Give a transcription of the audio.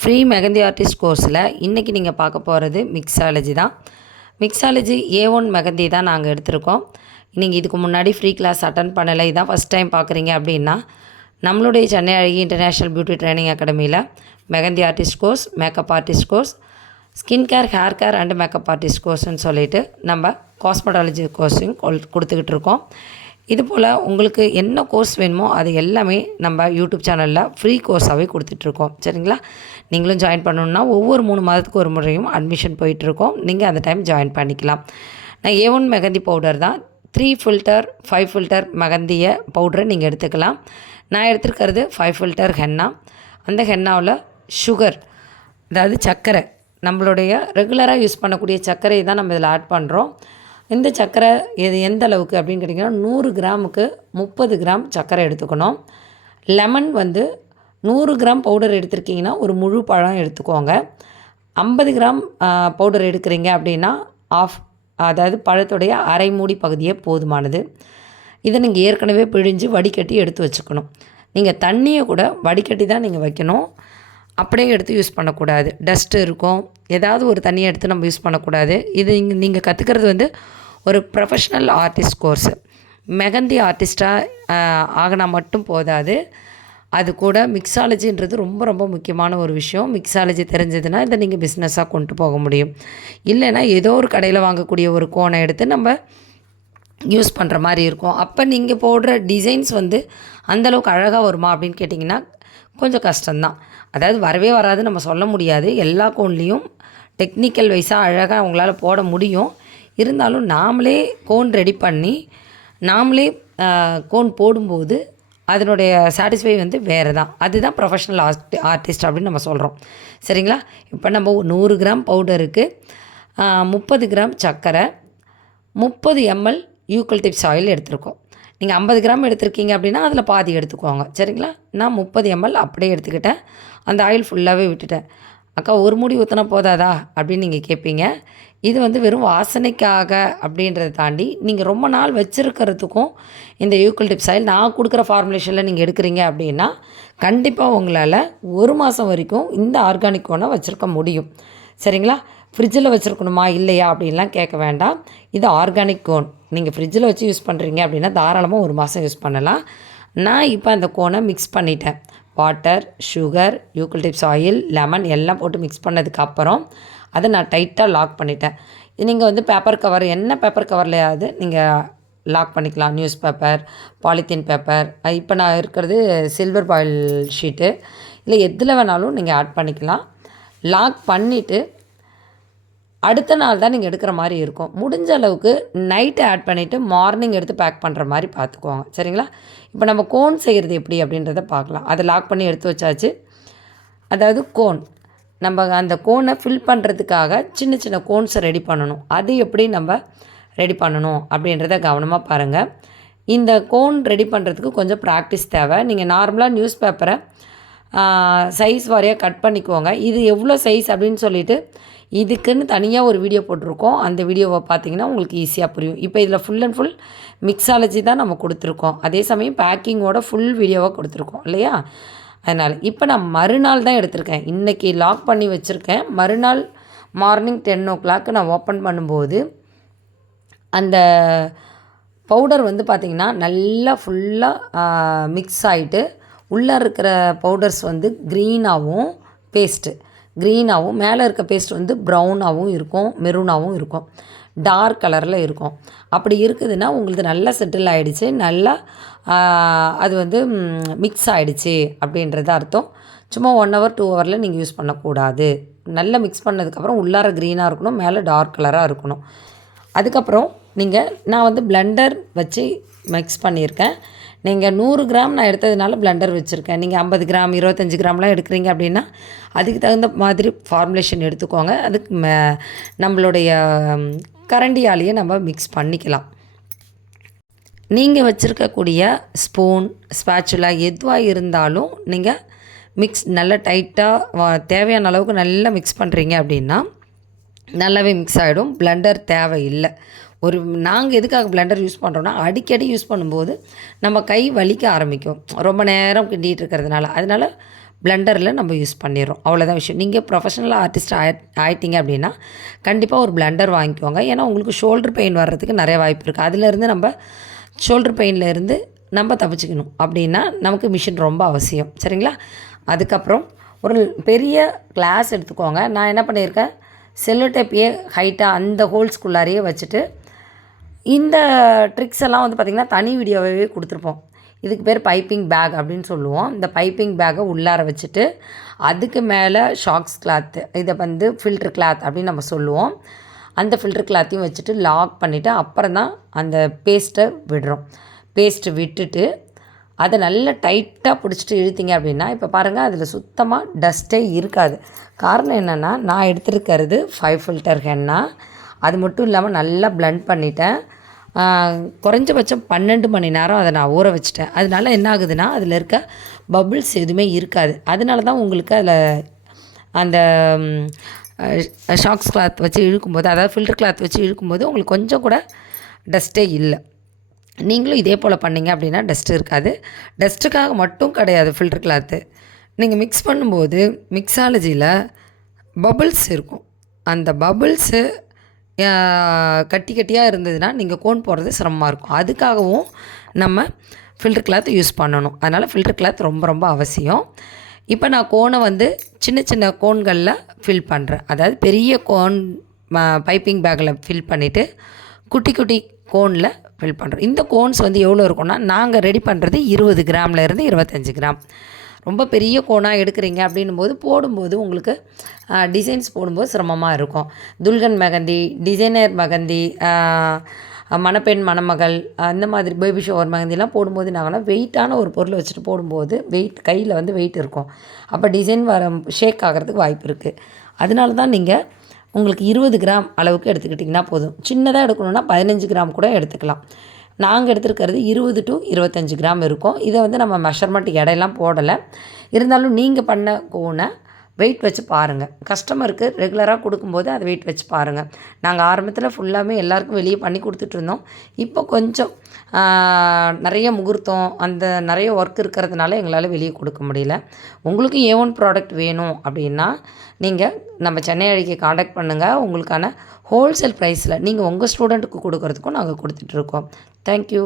Free mehndi artist கோர்ஸில் இன்றைக்கி நீங்கள் பார்க்க போகிறது மிக்ஸாலஜி தான். மிக்ஸாலஜி ஏ ஒன் மெகந்தி தான் நாங்கள் எடுத்திருக்கோம். நீங்கள் இதுக்கு முன்னாடி ஃப்ரீ கிளாஸ் அட்டன் பண்ணலை இதான் ஃபஸ்ட் டைம் பார்க்குறீங்க அப்படின்னா நம்மளுடைய சென்னை அழகி இன்டர்நேஷ்னல் பியூட்டி ட்ரைனிங் அகாடமியில் mehndi artist course makeup artist course skin care hair care and makeup artist கோர்ஸ்னு சொல்லிட்டு நம்ம காஸ்மெட்டாலஜி கோர்ஸையும் கொடுத்துக்கிட்டு இருக்கோம். இது போல் உங்களுக்கு என்ன கோர்ஸ் வேணுமோ அது எல்லாமே நம்ம யூடியூப் சேனலில் ஃப்ரீ கோர்ஸாகவே கொடுத்துட்ருக்கோம். சரிங்களா? நீங்களும் ஜாயின் பண்ணணுன்னா ஒவ்வொரு மூணு மாதத்துக்கு ஒரு முறையும் அட்மிஷன் போயிட்டுருக்கோம் நீங்கள் அந்த டைம் ஜாயின் பண்ணிக்கலாம். நான் ஏ ஒன் மெகந்தி பவுடர் தான். த்ரீ ஃபில்டர் ஃபைவ் ஃபில்டர் மெகந்திய பவுடரை நீங்கள் எடுத்துக்கலாம். நான் எடுத்துருக்கிறது ஃபைவ் ஃபில்டர் ஹென்னா அந்த ஹென்னாவில் சுகர் அதாவது சர்க்கரை நம்மளுடைய ரெகுலராக யூஸ் பண்ணக்கூடிய சர்க்கரையை தான் நம்ம இதில் ஆட் பண்ணுறோம் இந்த சர்க்கரை இது எந்த அளவுக்கு அப்படின்னு கேட்டிங்கன்னா நூறு கிராமுக்கு முப்பது கிராம் சர்க்கரை எடுத்துக்கணும். லெமன் வந்து நூறு கிராம் பவுடர் எடுத்திருக்கீங்கன்னா ஒரு முழு பழம் எடுத்துக்கோங்க. ஐம்பது கிராம் பவுடர் எடுக்கிறீங்க அப்படின்னா ஆஃப் அதாவது பழத்துடைய அரை மூடி பகுதியே போதுமானது. இதை நீங்கள் ஏற்கனவே பிழிஞ்சு வடிகட்டி எடுத்து வச்சுக்கணும். நீங்கள் தண்ணியை கூட வடிகட்டி தான் நீங்கள் வைக்கணும். அப்படியே எடுத்து யூஸ் பண்ணக்கூடாது. டஸ்ட்டு இருக்கும். ஏதாவது ஒரு தண்ணியை எடுத்து நம்ம யூஸ் பண்ணக்கூடாது. இது இங்கே நீங்கள் கற்றுக்கிறது வந்து ஒரு ப்ரொஃபஷ்னல் ஆர்டிஸ்ட் கோர்ஸு மெகந்தி ஆர்டிஸ்ட்டாக ஆகினா மட்டும் போதாது. அது கூட மிக்ஸாலஜின்றது ரொம்ப ரொம்ப முக்கியமான ஒரு விஷயம். மிக்ஸாலஜி தெரிஞ்சதுன்னா இதை நீங்கள் பிஸ்னஸாக கொண்டு போக முடியும். இல்லைன்னா ஏதோ ஒரு கடையில் வாங்கக்கூடிய ஒரு கோனை எடுத்து நம்ம யூஸ் பண்ணுற மாதிரி இருக்கும். அப்போ நீங்கள் போடுற டிசைன்ஸ் வந்து அந்தளவுக்கு அழகாக வருமா அப்படின்னு கேட்டிங்கன்னா கொஞ்சம் கஷ்டம்தான். அதாவது வரவே வராது நம்ம சொல்ல முடியாது. எல்லா கோன்லேயும் டெக்னிக்கல் வைஸாக அழகாக உங்களால் போட முடியும். இருந்தாலும் நாமளே கோன் ரெடி பண்ணி நாமளே கோன் போடும்போது அதனுடைய சாட்டிஸ்ஃபை வந்து வேறு தான் அதுதான் ப்ரொஃபஷ்னல் ஆர்ட் ஆர்டிஸ்ட் அப்படின்னு நம்ம சொல்கிறோம் சரிங்களா? இப்போ நம்ம நூறு கிராம் பவுடருக்கு முப்பது கிராம் சர்க்கரை முப்பது எம்எல் யூக்கல்டிப்ஸ் ஆயில் எடுத்திருக்கோம். நீங்கள் ஐம்பது கிராம் எடுத்திருக்கீங்க அப்படின்னா அதில் பாதி எடுத்துக்கோங்க. சரிங்களா? நான் முப்பது எம்எல் அப்படியே எடுத்துக்கிட்டேன். அந்த ஆயில் ஃபுல்லாகவே விட்டுட்டேன். அக்கா ஒரு முடி ஊற்றினா போதாதா? அப்படின்னு நீங்கள் கேட்பீங்க இது வந்து வெறும் வாசனைக்காக அப்படின்றத தாண்டி நீங்கள் ரொம்ப நாள் வச்சுருக்கிறதுக்கும் இந்த யூக்கல்டிப்ஸ் ஆயில் நான் கொடுக்குற ஃபார்முலேஷனில் நீங்கள் எடுக்கிறீங்க அப்படின்னா கண்டிப்பாக உங்களால் ஒரு மாதம் வரைக்கும் இந்த ஆர்கானிக் கோனை வச்சுருக்க முடியும். சரிங்களா? ஃப்ரிட்ஜில் வச்சுருக்கணுமா? இல்லையா? அப்படின்லாம் கேட்க வேண்டாம். இது ஆர்கானிக் கோன் நீங்கள் ஃப்ரிட்ஜில் வச்சு யூஸ் பண்ணுறீங்க அப்படின்னா தாராளமாக ஒரு மாதம் யூஸ் பண்ணலாம். நான் இப்போ அந்த கோனை மிக்ஸ் பண்ணிட்டேன். Water sugar eucalyptus oil lemon எல்லாம் போட்டு மிக்ஸ் பண்ணதுக்கப்புறம் அதை நான் டைட்டாக லாக் பண்ணிட்டேன். இது நீங்கள் வந்து பேப்பர் கவர் என்ன பேப்பர் கவர்லையாவது நீங்கள் லாக் பண்ணிக்கலாம். நியூஸ் பேப்பர் பாலித்தீன் பேப்பர் இப்போ நான் இருக்கிறது சில்வர் பாயில் ஷீட்டு இல்லை எதில் வேணாலும் நீங்கள் ஆட் பண்ணிக்கலாம். லாக் பண்ணிவிட்டு அடுத்த நாள் தான் நீங்கள் எடுக்கிற மாதிரி இருக்கும். முடிஞ்ச அளவுக்கு நைட்டு ஆட் பண்ணிவிட்டு மார்னிங் எடுத்து பேக் பண்ணுற மாதிரி பார்த்துக்குவாங்க சரிங்களா? இப்போ நம்ம கோன் செய்கிறது எப்படி அப்படின்றத பார்க்கலாம். அதை லாக் பண்ணி எடுத்து வச்சாச்சு. அதாவது கோன் நம்ம அந்த கோனை ஃபில் பண்ணுறதுக்காக சின்ன சின்ன கோன்ஸை ரெடி பண்ணணும். அது எப்படி நம்ம ரெடி பண்ணணும் அப்படின்றத கவனமாக பாருங்கள் இந்த கோன் ரெடி பண்ணுறதுக்கு கொஞ்சம் ப்ராக்டிஸ் தேவை. நீங்கள் நார்மலாக நியூஸ் பேப்பரை சைஸ் வாரியாக கட் பண்ணிக்கோங்க. இது எவ்வளோ சைஸ் அப்படின்னு சொல்லிட்டு இதுக்குன்னு தனியாக ஒரு வீடியோ போட்டிருக்கோம். அந்த வீடியோவை பார்த்தீங்கன்னா உங்களுக்கு ஈஸியாக புரியும். இப்போ இதில் ஃபுல் அண்ட் ஃபுல் மிக்ஸாலஜி தான் நம்ம கொடுத்துருக்கோம். அதே சமயம் பேக்கிங்கோட ஃபுல் வீடியோவாக கொடுத்துருக்கோம். இல்லையா? அதனால் இப்போ நான் மறுநாள் தான் எடுத்திருக்கேன். இன்றைக்கி லாக் பண்ணி வச்சுருக்கேன். மறுநாள் மார்னிங் டென் ஓ கிளாக்கு நான் ஓப்பன் பண்ணும்போது அந்த பவுடர் வந்து பார்த்திங்கன்னா நல்லா ஃபுல்லாக மிக்ஸ் ஆகிட்டு உள்ளே இருக்கிற பவுடர்ஸ் வந்து க்ரீனாகவும் பேஸ்ட்டு க்ரீனாகவும் மேலே இருக்க பேஸ்ட் வந்து ப்ரௌனாகவும் இருக்கும் மெரூனாகவும் இருக்கும். டார்க் கலரில் இருக்கும். அப்படி இருக்குதுன்னா உங்களுக்கு நல்லா செட்டில் ஆகிடுச்சு நல்லா அது வந்து மிக்ஸ் ஆகிடுச்சு அப்படின்றது அர்த்தம். சும்மா ஒன் ஹவர் டூ ஹவரில் நீங்கள் யூஸ் பண்ணக்கூடாது. நல்லா மிக்ஸ் பண்ணதுக்கப்புறம் உள்ளார க்ரீனாக இருக்கணும் மேலே டார்க் கலராக இருக்கணும். அதுக்கப்புறம் நீங்கள் நான் வந்து பிளெண்டர் வச்சு மிக்ஸ் பண்ணியிருக்கேன். நீங்கள் நூறு கிராம் நான் எடுத்ததுனால பிளண்டர் வச்சுருக்கேன். நீங்கள் ஐம்பது கிராம் இருபத்தஞ்சி கிராம்லாம் எடுக்கிறீங்க அப்படின்னா அதுக்கு தகுந்த மாதிரி ஃபார்முலேஷன் எடுத்துக்கோங்க. அதுக்கு மே நம்மளுடைய கரண்டியாலேயே நம்ம மிக்ஸ் பண்ணிக்கலாம். நீங்கள் வச்சுருக்கக்கூடிய ஸ்பூன் ஸ்பேச்சுலா எதுவாக இருந்தாலும் நீங்கள் மிக்ஸ் நல்லா டைட்டாக தேவையான அளவுக்கு நல்லா மிக்ஸ் பண்ணுறீங்க அப்படின்னா நல்லாவே மிக்ஸ் ஆகிடும் பிளண்டர் தேவையில்லை. ஒரு நாங்கள் எதுக்காக பிளெண்டர் யூஸ் பண்ணுறோன்னா அடிக்கடி யூஸ் பண்ணும்போது நம்ம கை வலிக்க ஆரம்பிக்கும். ரொம்ப நேரம் கிண்டிகிட்டு இருக்கிறதுனால. அதனால் பிளெண்டரில் நம்ம யூஸ் பண்ணிடுறோம். அவ்வளோதான் விஷயம். நீங்கள் ப்ரொஃபஷனல் ஆர்டிஸ்ட் ஆயி ஆயிட்டீங்க அப்படின்னா கண்டிப்பாக ஒரு பிளெண்டர் வாங்கிக்கோங்க. ஏன்னா உங்களுக்கு ஷோல்டர் பெயின் வர்றதுக்கு நிறைய வாய்ப்பு இருக்குது அதுலேருந்து நம்ம ஷோல்டர் பெயினில் இருந்து நம்ம தப்பிச்சுக்கணும். அப்படின்னா நமக்கு மிஷின் ரொம்ப அவசியம். சரிங்களா? அதுக்கப்புறம் ஒரு பெரிய கிளாஸ் எடுத்துக்கோங்க. நான் என்ன பண்ணியிருக்கேன்? செல்லோ டேப்பையே ஹைட்டாக அந்த ஹோல்ஸ்குள்ளாரையே வச்சுட்டு இந்த ட்ரிக்ஸ் எல்லாம் வந்து பார்த்திங்கன்னா தனி வீடியோவே கொடுத்துருப்போம். இதுக்கு பேர் பைப்பிங் பேக் அப்படின்னு சொல்லுவோம். இந்த பைப்பிங் பேக்கை உள்ளார வச்சுட்டு அதுக்கு மேலே ஷாக்ஸ் கிளாத்து இதை வந்து ஃபில்டர் கிளாத் அப்படின்னு நம்ம சொல்லுவோம். அந்த ஃபில்டர் கிளாத்தையும் வச்சுட்டு லாக் பண்ணிவிட்டு அப்புறம் தான் அந்த பேஸ்ட்டை விடுறோம். பேஸ்ட்டு விட்டுட்டு அதை நல்லா டைட்டாக பிடிச்சிட்டு இழுத்திங்க அப்படின்னா இப்போ பாருங்கள் அதில் சுத்தமாக டஸ்ட்டே இருக்காது. காரணம் என்னென்னா நான் எடுத்துருக்கிறது ஃபைவ் ஃபில்டர் ஹென்னா அது மட்டும் இல்லாமல் நல்லா பிளண்ட் பண்ணிட்டேன். குறைஞ்சபட்சம் பன்னெண்டு மணி நேரம் அதை நான் ஊற வச்சுட்டேன். அதனால என்ன ஆகுதுன்னா அதில் இருக்க பபிள்ஸ் எதுவுமே இருக்காது. அதனால தான் உங்களுக்கு அதில் அந்த ஷாக்ஸ் கிளாத் வச்சு இழுக்கும்போது அதாவது ஃபில்டர் கிளாத் வச்சு இழுக்கும்போது உங்களுக்கு கொஞ்சம் கூட டஸ்ட்டே இல்லை. நீங்களும் இதே போல் பண்ணீங்க அப்படின்னா டஸ்ட் இருக்காது. டஸ்ட்டுக்காக மட்டும் கிடையாது ஃபில்டர் கிளாத்து நீங்கள் மிக்ஸ் பண்ணும்போது மிக்ஸாலஜியில் பபுள்ஸ் இருக்கும். அந்த பபுள்ஸு கட்டி கட்டியாக இருந்ததுன்னா நீங்கள் கோன் போடுறது சிரமமாக இருக்கும். அதுக்காகவும் நம்ம ஃபில்டர் கிளாத் யூஸ் பண்ணணும். அதனால் ஃபில்டர் கிளாத் ரொம்ப ரொம்ப அவசியம். இப்போ நான் கோனை வந்து சின்ன சின்ன கோன்களில் ஃபில் பண்ணுறேன் அதாவது பெரிய கோன் பைப்பிங் பேக்கில் ஃபில் பண்ணிவிட்டு குட்டி குட்டி கோனில் ஃபில் பண்ணுறோம் இந்த கோன்ஸ் வந்து எவ்வளோ இருக்கும்னா நாங்கள் ரெடி பண்ணுறது இருபது கிராம்ல இருந்து இருபத்தஞ்சி கிராம். ரொம்ப பெரிய கோனாக எடுக்கிறீங்க அப்படின்னும் போது போடும்போது உங்களுக்கு டிசைன்ஸ் போடும்போது சிரமமாக இருக்கும். துல்கன் மெகந்தி டிசைனர் மெகந்தி மணப்பெண் மணமகள் அந்த மாதிரி பேபி ஷவர் மெகந்திலாம் போடும்போது நாங்கள்னா வெயிட்டான ஒரு பொருளை வச்சுட்டு போடும்போது வெயிட் கையில் வந்து வெயிட் இருக்கும். அப்போ டிசைன் வர ஷேக் ஆகிறதுக்கு வாய்ப்பு இருக்குது அதனால தான் நீங்கள் உங்களுக்கு இருபது கிராம் அளவுக்கு எடுத்துக்கிட்டிங்கன்னா போதும். சின்னதாக எடுக்கணுன்னா பதினஞ்சு கிராம் கூட எடுத்துக்கலாம். நாங்கள் எடுத்துருக்கிறது இருபது டு இருபத்தஞ்சி கிராம் இருக்கும். இதை வந்து நம்ம மெஷர்மெண்ட் எடையெல்லாம் போடலை. இருந்தாலும் நீங்கள் பண்ண கோனை வெயிட் வச்சு பாருங்கள் கஸ்டமருக்கு ரெகுலராக கொடுக்கும்போது அதை வெயிட் வச்சு பாருங்கள் நாங்கள் ஆரம்பத்தில் ஃபுல்லாமே எல்லாருக்கும் வெளியே பண்ணி கொடுத்துட்ருந்தோம் இப்போ கொஞ்சம் நிறைய முகூர்த்தம் அந்த நிறைய ஒர்க் இருக்கிறதுனால எங்களால் வெளியே கொடுக்க முடியல. உங்களுக்கு ஏ ஒன் ப்ராடக்ட் வேணும் அப்படின்னா நீங்கள் நம்ம சென்னை அழிக்கு காண்டாக்ட் பண்ணுங்கள் உங்களுக்கான ஹோல்சேல் ப்ரைஸில் நீங்கள் உங்கள் ஸ்டூடெண்ட்டுக்கு கொடுக்குறதுக்கும் நாங்கள் கொடுத்துட்ருக்கோம் தேங்க்யூ